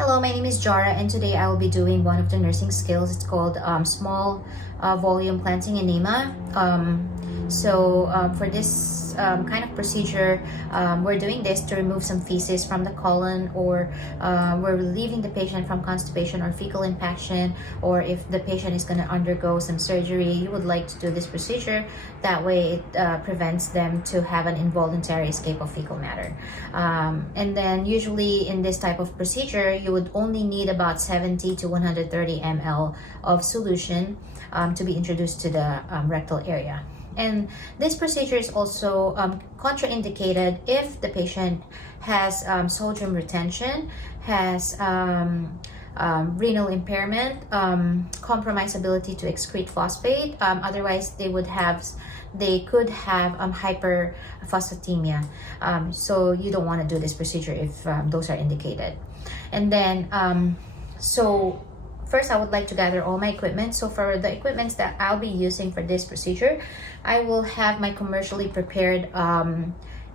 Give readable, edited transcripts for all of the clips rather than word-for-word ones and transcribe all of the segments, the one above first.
Hello, my name is Jara, and today I will be doing one of the nursing skills. It's called small volume cleansing enema. For this kind of procedure, we're doing this to remove some feces from the colon, or we're relieving the patient from constipation or fecal impaction, or if the patient is going to undergo some surgery, you would like to do this procedure. That way it prevents them to have an involuntary escape of fecal matter. And then usually in this type of procedure, you would only need about 70 to 130 ml of solution to be introduced to the rectal area. And this procedure is also contraindicated if the patient has sodium retention, has renal impairment, compromised ability to excrete phosphate. Otherwise, they could have hyperphosphatemia. So you don't want to do this procedure if those are indicated. And then, first, I would like to gather all my equipment. So for the equipments that I'll be using for this procedure, I will have my commercially prepared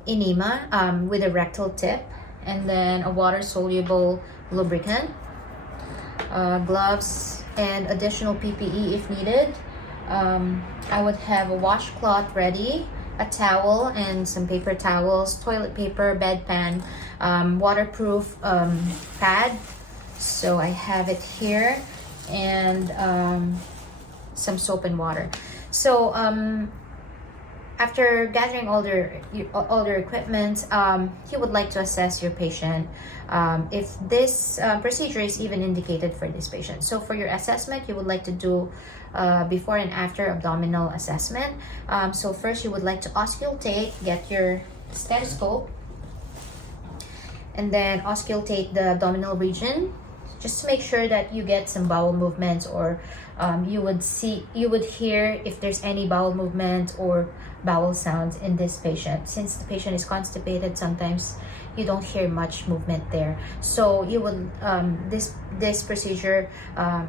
enema with a rectal tip, and then a water-soluble lubricant, gloves, and additional PPE if needed. I would have a washcloth ready, a towel and some paper towels, toilet paper, bedpan, waterproof pad. So I have it here, and some soap and water. So after gathering all their equipment, you would like to assess your patient if this procedure is even indicated for this patient. So for your assessment, you would like to do before and after abdominal assessment. So first, you would like to auscultate, get your stethoscope, and then auscultate the abdominal region, just to make sure that you get some bowel movements, or you would hear if there's any bowel movement or bowel sounds in this patient. Since the patient is constipated, sometimes you don't hear much movement there. So you would this procedure,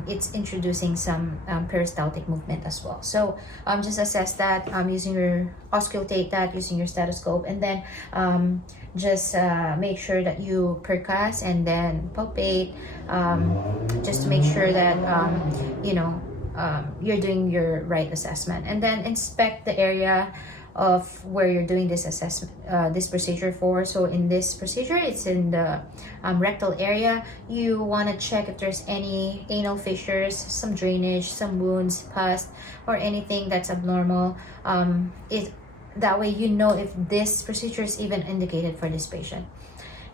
it's introducing some peristaltic movement as well. So just assess that auscultate that using your stethoscope, and then just make sure that you percuss and then palpate, just to make sure that you're doing your right assessment. And then inspect the area of where you're doing this this procedure for. So in this procedure, it's in the rectal area. You want to check if there's any anal fissures, some drainage, some wounds, pus, or anything that's abnormal. That way you know if this procedure is even indicated for this patient.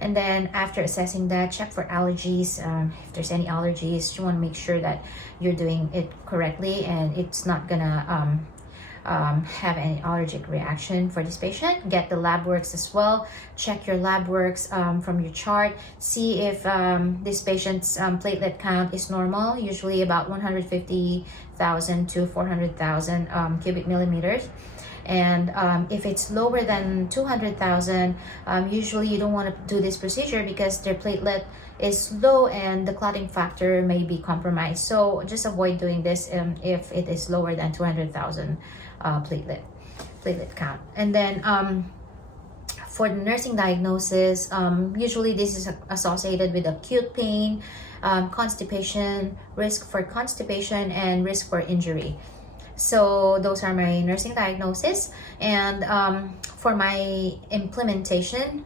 And then after assessing that, check for allergies. If there's any allergies, you want to make sure that you're doing it correctly and it's not gonna have any allergic reaction for this patient. Get the lab works as well. Check your lab works from your chart. See if this patient's platelet count is normal, usually about 150,000 to 400,000 cubic millimeters. And if it's lower than 200,000, usually you don't want to do this procedure because their platelet is low and the clotting factor may be compromised. So just avoid doing this if it is lower than 200,000 platelet count. And then for the nursing diagnosis, usually this is associated with acute pain, constipation, risk for constipation, and risk for injury. So those are my nursing diagnosis. And for my implementation,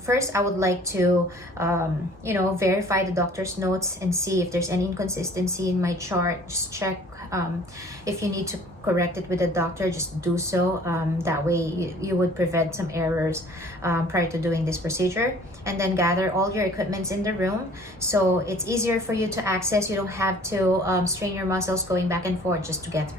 first I would like to verify the doctor's notes and see if there's any inconsistency in my chart. Just check if you need to correct it with the doctor, just do so. That way you would prevent some errors prior to doing this procedure. And then gather all your equipments in the room so it's easier for you to access. You don't have to strain your muscles going back and forth just to get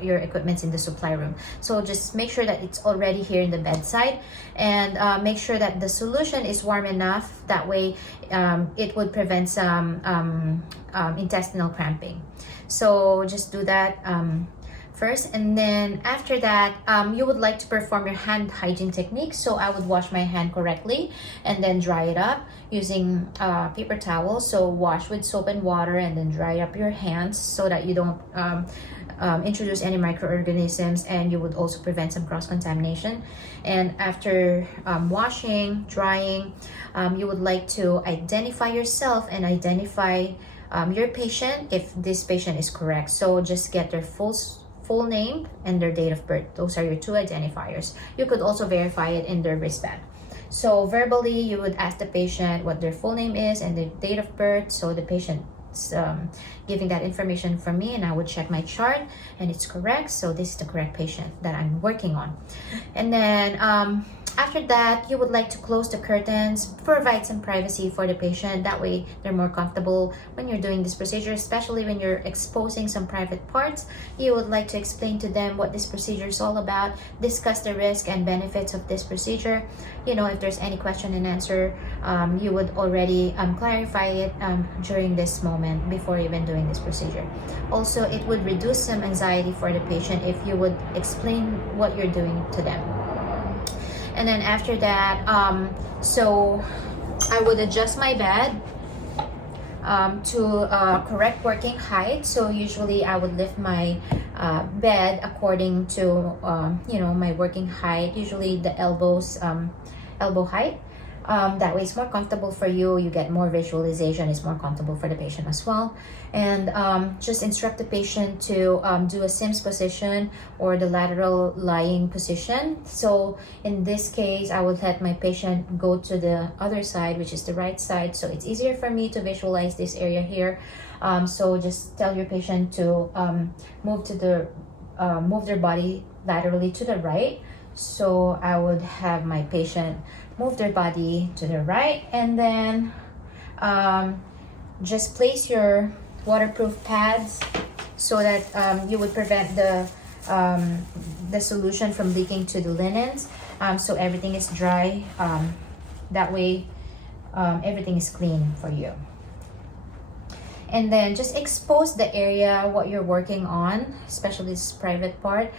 your equipments in the supply room. So just make sure that it's already here in the bedside, and make sure that the solution is warm enough. That way it would prevent some intestinal cramping. So just do that first, and then after that you would like to perform your hand hygiene technique. So I would wash my hand correctly and then dry it up using paper towel. So wash with soap and water and then dry up your hands so that you don't introduce any microorganisms, and you would also prevent some cross-contamination. And after washing, drying, you would like to identify yourself and identify your patient if this patient is correct. So just get their full name and their date of birth. Those are your two identifiers. You could also verify it in their wristband. So verbally, you would ask the patient what their full name is and their date of birth. So the patient giving that information for me, and I would check my chart and it's correct. So this is the correct patient that I'm working on. And then after that, you would like to close the curtains, provide some privacy for the patient. That way they're more comfortable when you're doing this procedure, especially when you're exposing some private parts. You would like to explain to them what this procedure is all about, discuss the risk and benefits of this procedure. You know, if there's any question and answer, you would already clarify it during this moment before even doing this procedure. Also, it would reduce some anxiety for the patient if you would explain what you're doing to them. And then after that, so I would adjust my bed to correct working height. So usually I would lift my bed according to my working height, usually the elbow height. That way it's more comfortable for you. You get more visualization. It's more comfortable for the patient as well. And just instruct the patient to do a Sims position or the lateral lying position. So in this case, I would let my patient go to the other side, which is the right side. So it's easier for me to visualize this area here. So just tell your patient to move their body laterally to the right. So I would have my patient move their body to the right, and then just place your waterproof pads so that you would prevent the solution from leaking to the linens. So everything is dry. That way everything is clean for you. And then just expose the area what you're working on, especially this private part.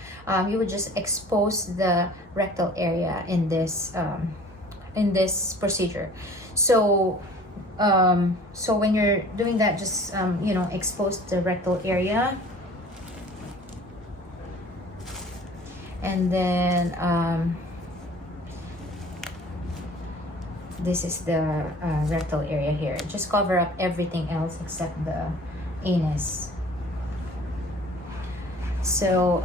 You would just expose the rectal area in this procedure. So when you're doing that, just expose the rectal area, and then this is the rectal area here. Just cover up everything else except the anus. So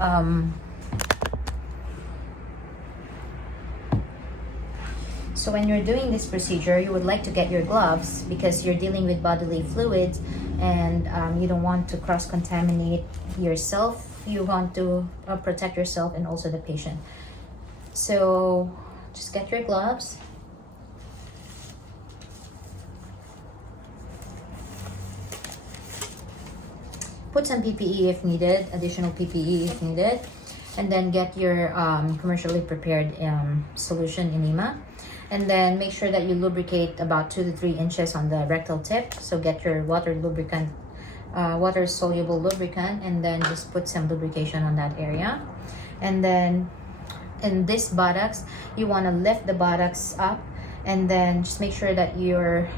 so when you're doing this procedure, you would like to get your gloves because you're dealing with bodily fluids, and you don't want to cross-contaminate yourself. You want to protect yourself and also the patient. So just get your gloves. Put some PPE if needed, additional PPE if needed, and then get your commercially prepared solution enema. And then make sure that you lubricate about 2 to 3 inches on the rectal tip. So get your water soluble lubricant, and then just put some lubrication on that area. And then in this buttocks, you want to lift the buttocks up, and then just make sure that your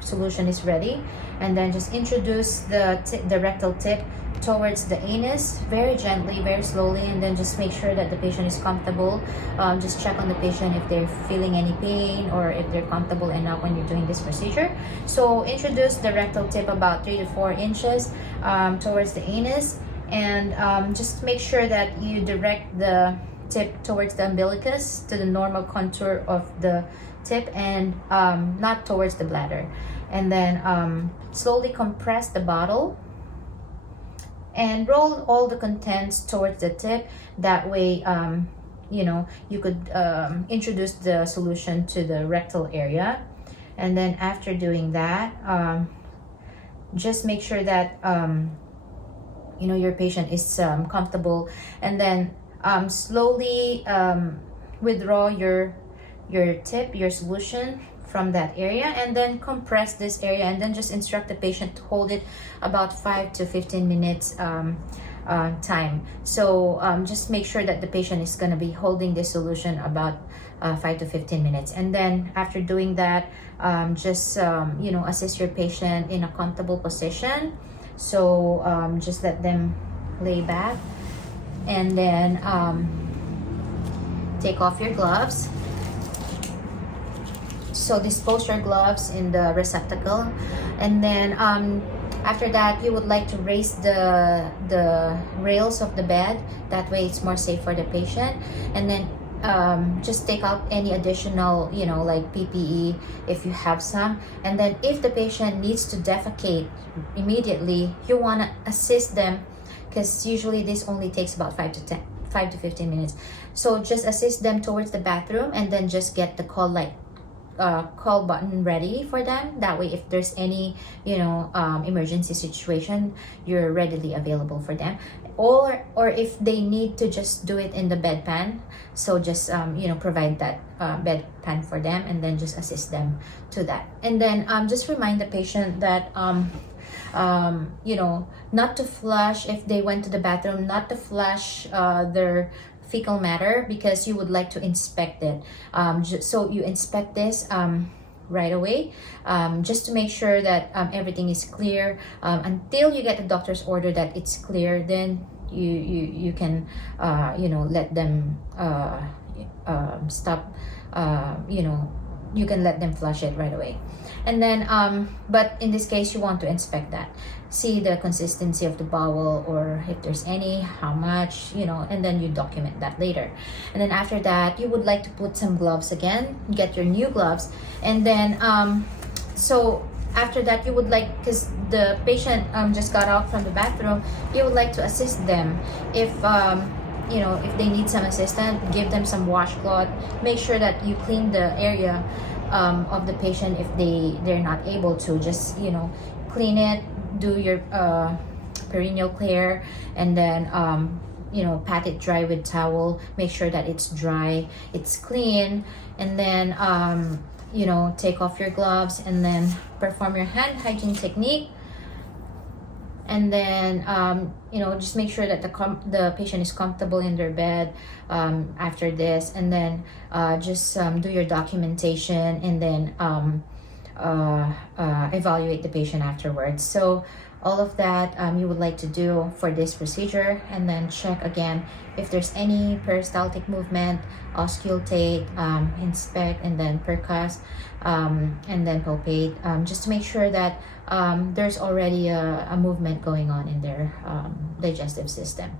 solution is ready, and then just introduce the rectal tip towards the anus very gently, very slowly, and then just make sure that the patient is comfortable. Just check on the patient if they're feeling any pain or if they're comfortable enough when you're doing this procedure. So introduce the rectal tip about 3 to 4 inches towards the anus, and just make sure that you direct the tip towards the umbilicus, to the normal contour of the tip, and not towards the bladder. And then slowly compress the bottle and roll all the contents towards the tip. That way you could introduce the solution to the rectal area. And then after doing that, just make sure that your patient is comfortable, and then slowly withdraw your tip, your solution from that area, and then compress this area, and then just instruct the patient to hold it about 5 to 15 minutes time. So just make sure that the patient is going to be holding this solution about 5 to 15 minutes. And then after doing that, just assist your patient in a comfortable position. So just let them lay back, and then take off your gloves. So dispose your gloves in the receptacle, and then after that, you would like to raise the rails of the bed. That way it's more safe for the patient. And then just take out any additional, like PPE if you have some. And then if the patient needs to defecate immediately, you want to assist them, because usually this only takes about 5 to 15 minutes. So just assist them towards the bathroom, and then just get the call button ready for them. That way, if there's any emergency situation, you're readily available for them. Or if they need to just do it in the bedpan, so just provide that bedpan for them, and then just assist them to that. And then just remind the patient that not to flush if they went to the bathroom, not to flush their fecal matter, because you would like to inspect it. So you inspect this right away, just to make sure that everything is clear. Until you get the doctor's order that it's clear, then you can let them stop. You can let them flush it right away. And then but in this case, you want to inspect that, see the consistency of the bowel, or if there's any, how much, and then you document that later. And then after that, you would like to put some gloves again, get your new gloves. And then so after that, you would like, because the patient just got out from the bathroom, you would like to assist them. If if they need some assistance, give them some washcloth. Make sure that you clean the area of the patient. If they're not able to, just clean it, do your perineal care, and then pat it dry with towel. Make sure that it's dry, it's clean. And then take off your gloves, and then perform your hand hygiene technique. And then just make sure that the patient is comfortable in their bed after this. And then just do your documentation, and then evaluate the patient afterwards. So all of that you would like to do for this procedure. And then check again if there's any peristaltic movement, auscultate, inspect, and then percuss, and then palpate, just to make sure that there's already a movement going on in their digestive system.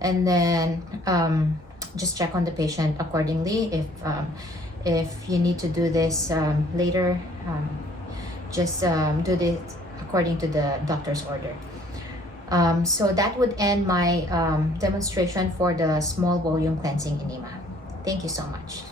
And then just check on the patient accordingly. If you need to do this later, just do this according to the doctor's order. So that would end my demonstration for the small volume cleansing enema. Thank you so much.